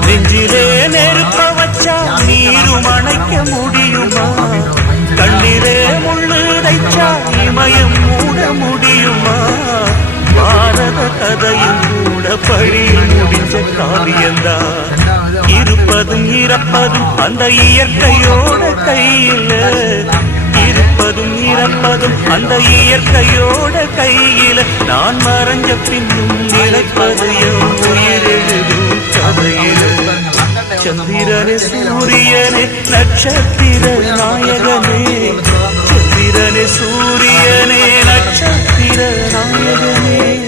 நெஞ்சிலே நெருப்ப வச்சா நீரும் அணைக்க முடியுமா? கண்ணிலே முள்ளு தைச்சா இமயம் மூட முடியுமா? பாரத கதையும் கூட பழியில் முடிஞ்ச காவியந்தான். இருப்பதும் இறப்பதும் அந்த இயற்கையோட கையில, இருப்பதும் இறப்பதும் அந்த இயற்கையோட கையில. நான் மறைஞ்ச பின்னும் நினைப்பது என் உயிரெழுதும் கதையில. சந்திரனே சூரியனே நட்சத்திர நாயகனே, சந்திரனே சூரியனே நட்சத்திர நாயகனே.